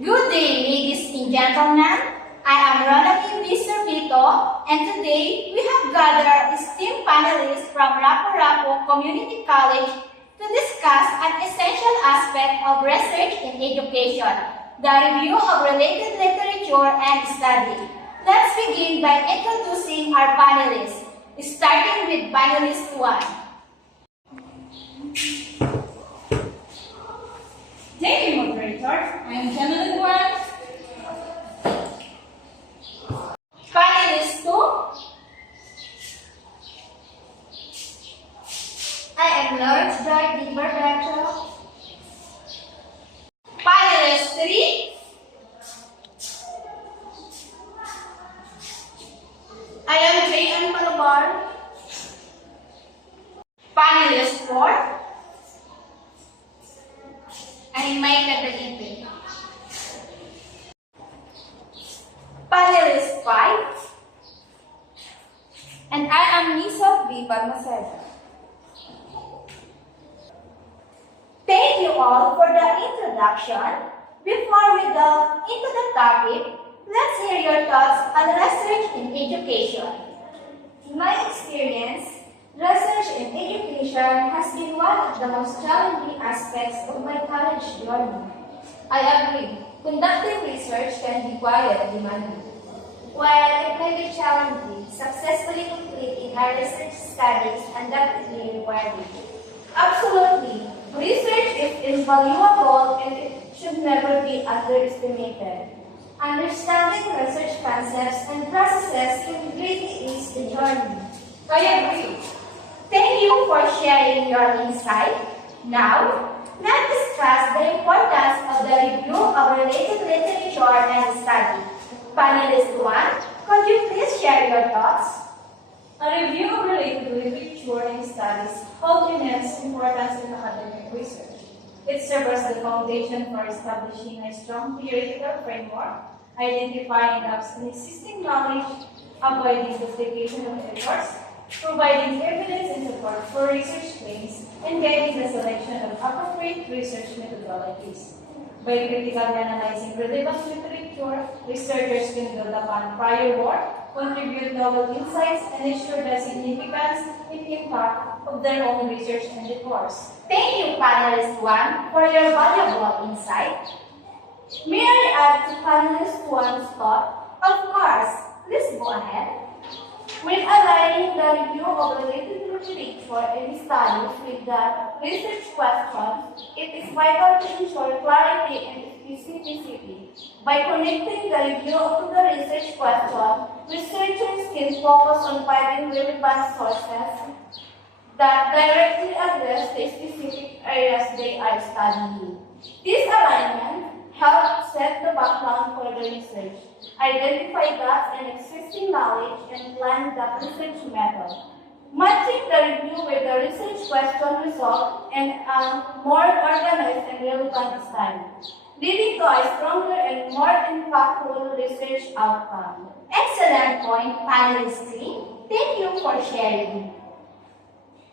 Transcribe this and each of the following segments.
Good day, ladies and gentlemen. I am Ronaldin V. Servito, and today we have gathered esteemed panelists from Lapu-Lapu Community College to discuss an essential aspect of research in education, the review of related literature and study. Let's begin by introducing our panelists, starting with panelist 1. Thank you, moderator. I am Janet Juan. Panelist 2. I am Lawrence Joy D. Barbacho. Panelist 3. I am J.M. Palabar. Panelist 4. I am Mike Cadalipe. Panelist 5. And I am Nisa B. Balmaceda. Thank you all for the introduction. Before we delve into the topic, let's hear your thoughts on research in education. In my experience, research in education has been one of the most challenging aspects of my college journey. I agree, conducting research can be quiet and demanding. While it may be challenging, successfully completing our research studies undoubtedly rewarding. Absolutely. Research is invaluable and it should never be underestimated. Understanding research concepts and processes can greatly ease the journey. I agree. Thank you for sharing your insight. Now, let's discuss the importance of the review of related literature and study. Panelist 1, could you please share your thoughts? A review of related literature and studies holds immense importance in academic research. It serves as the foundation for establishing a strong theoretical framework, identifying gaps in existing knowledge, avoiding duplication of efforts, providing evidence and support for research claims, and guiding the selection of appropriate research methodologies. By critically analyzing relevant literature, researchers can build upon prior work, contribute novel insights, and ensure the significance and impact of their own research endeavors. Thank you, Panelist 1, for your valuable insight. May I add to panelist 1's thought? Of course, please go ahead. When aligning the review of related literature and studies with the research questions, it is vital to ensure clarity and specificity. By connecting the review to the research question, researchers can focus on finding relevant sources that directly address the specific areas they are studying. This alignment helps set the background for the research, identify gaps in existing knowledge, and plan the research method. Matching the review with the research question result in a more organized and relevant study, leading to a stronger and more impactful research outcome. Excellent point, Panelist 3. Thank you for sharing.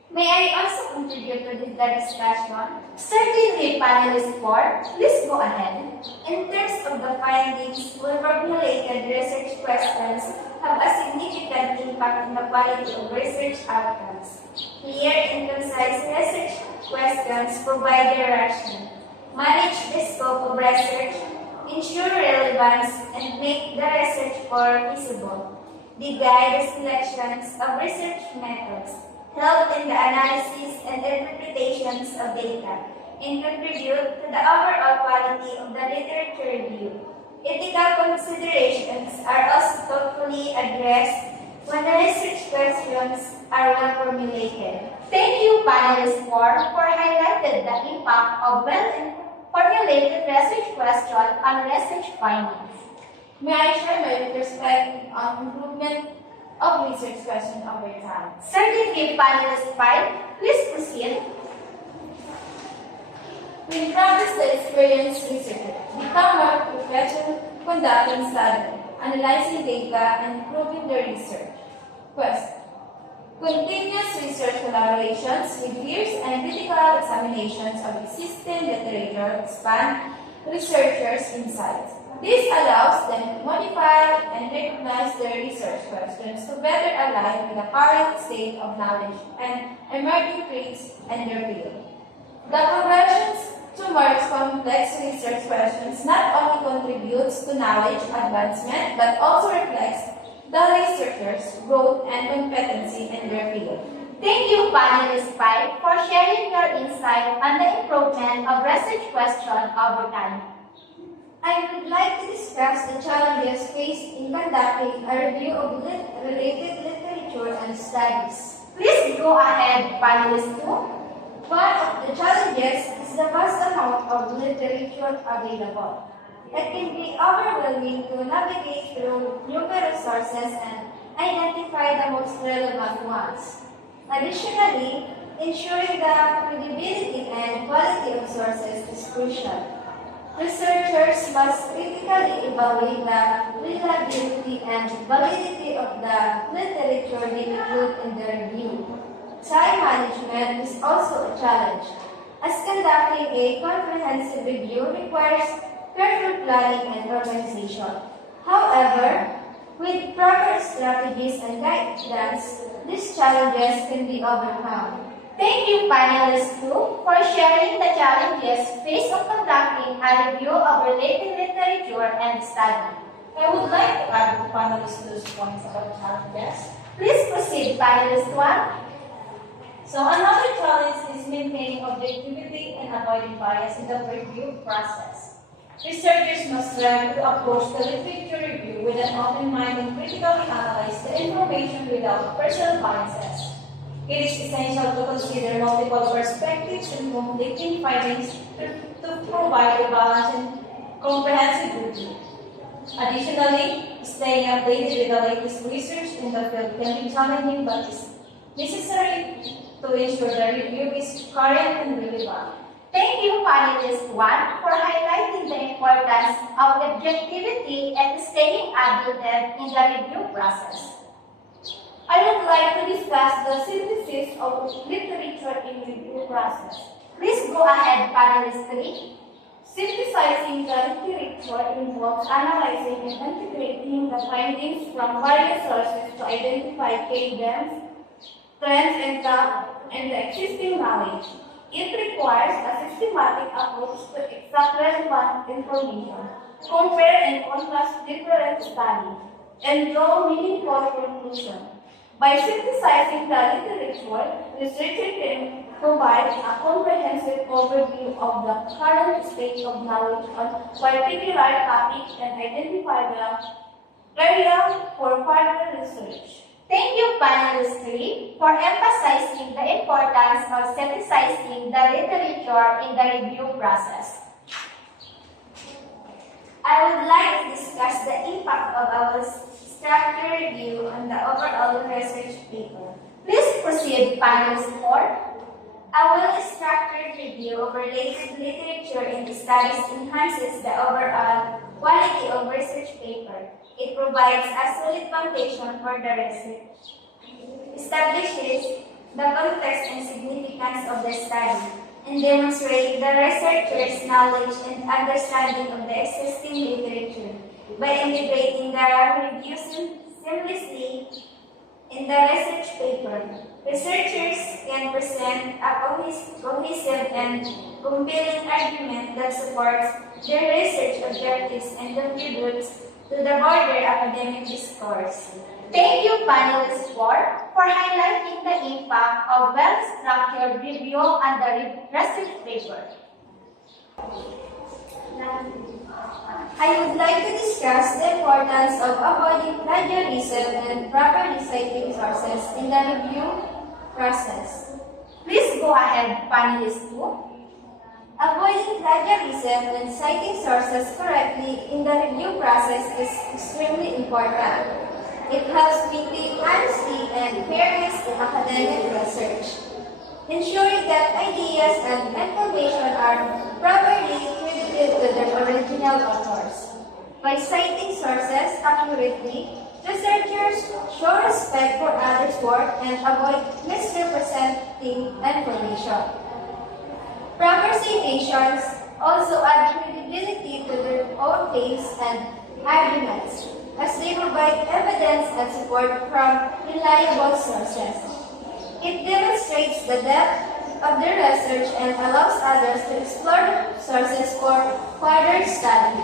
May I also contribute to this discussion? Certainly, Panelist 4, please go ahead. In terms of the findings, well-formulated research questions have a significant impact on the quality of research outcomes. Clear and concise research questions provide direction, manage the scope of research, ensure relevance, and make the research more feasible. They guide the selections of research methods, help in the analysis and interpretations of data, and contribute to the overall quality of the literature review. Ethical considerations are also thoughtfully addressed when the research questions are well formulated. Thank you, Panelist 4, for highlighting the impact of well-formulated research questions on research findings. May I share my perspective on improvement of research questions over time? Certainly, Panelist 5, please proceed. We practice the experienced researcher, become more professional, conducting study, analyzing data, and improving the research. Quest. Continuous research collaborations with peers and critical examinations of existing literature expand researchers' insights. This allows them to modify and recognize their research questions to better align with the current state of knowledge and emerging trends in their field. The progressions to more complex research questions not only contributes to knowledge advancement but also reflects the researchers' growth and competency in their field. Thank you, Panelist 5, for sharing your insight on the improvement of research question over time. I would like to discuss the challenges faced in conducting a review of related literature and studies. Please go ahead, Panelist 2. One of the challenges is the vast amount of literature available. It can be overwhelming to navigate through numerous sources and identify the most relevant ones. Additionally, ensuring the credibility and quality of sources is crucial. Researchers must critically evaluate the reliability and validity of the literature they include in their review. Time management is also a challenge, as conducting a comprehensive review requires careful planning and organization. However, with proper strategies and guidelines, these challenges can be overcome. Thank you, Panelist 2, for sharing the challenges faced of conducting a review of related literature and study. I would like to add to Panelist 2's points about challenges. Please proceed, Panelist 1. So another challenge is maintaining objectivity and avoiding bias in the review process. Researchers must learn to approach the literature review with an open mind and critically analyze the information without personal biases. It is essential to consider multiple perspectives and conflicting findings to provide a balanced and comprehensive review. Additionally, staying updated with the latest research in the field can be challenging but is necessary to ensure the review is current and relevant. Thank you, Panelist 1, for highlighting the importance of objectivity and staying updated in the review process. I would like to discuss the synthesis of literature in review process. Please go ahead, Panelist 3. Synthesizing the literature involves analyzing and integrating the findings from various sources to identify key events, trends, and the existing knowledge. It requires a systematic approach to extract relevant information, compare and contrast different studies, and draw meaningful conclusions. By synthesizing the literature, researchers can provide a comprehensive overview of the current state of knowledge on particular topics and identify the area for further research. Thank you, Panelist 3, for emphasizing the importance of synthesizing the literature in the review process. I would like to discuss the impact of our structured review on the overall research paper. Please proceed, Panelist 4. Our structured review of related literature in the studies enhances the overall quality of research paper. It provides a solid foundation for the research, establishes the context and significance of the study, and demonstrates the researcher's knowledge and understanding of the existing literature. By integrating the review seamlessly in the research paper, researchers can present a cohesive and compelling argument that supports their research objectives and contributes to the broader academic discourse. Thank you, Panelist 4, for highlighting the impact of well-structured review on the research paper. I would like to discuss the importance of avoiding plagiarism and properly citing sources in the review process. Please go ahead, Panelist 2. Avoiding plagiarism and citing sources correctly in the review process is extremely important. It helps maintain honesty and fairness in academic research, ensuring that ideas and information are properly credited to their original authors. By citing sources accurately, researchers show respect for others' work and avoid misrepresenting information. Proper citations also add credibility credibility to their own claims and arguments, as they provide evidence and support from reliable sources. It demonstrates the depth of their research and allows others to explore the sources for further study.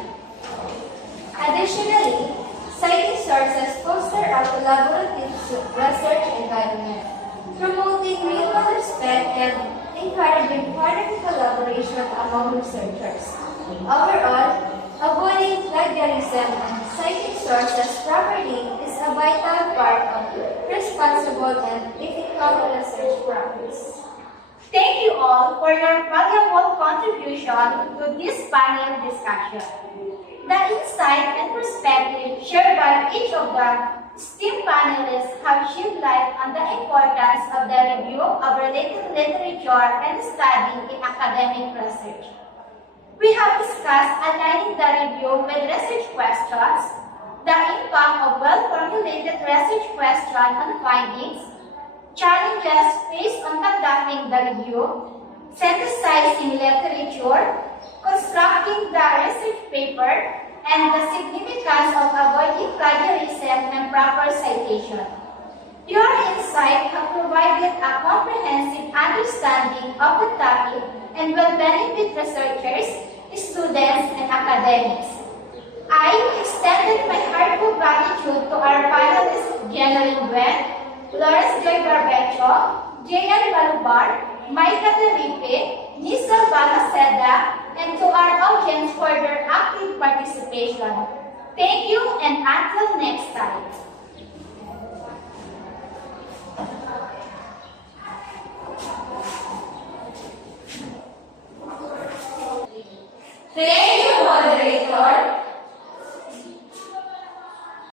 Additionally, citing sources foster a collaborative research environment, promoting mutual respect and encouraging further collaboration among researchers. Overall, avoiding plagiarism and citing sources properly is a vital part of responsible and ethical research practice. Thank you all for your valuable contribution to this panel discussion. The insight and perspective shared by each of the esteemed panelists have shed light on the importance of the review of related literature and study in academic research. We have discussed aligning the review with research questions, the impact of well-formulated research questions on findings, challenges faced on conducting the review, synthesizing literature, constructing the research paper, and the significance of avoiding plagiarism and proper citation. Your insight have provided a comprehensive understanding of the topic and will benefit researchers, students, and academics. I extended my heartfelt gratitude to our panelists, Jeneline Gwen, Lawrence Joy Barbecho, J.N. Balubar, Micah Teripe, Nisal Balaceda, and to our audience for their active participation. Thank you, and until next time. Thank you, moderator.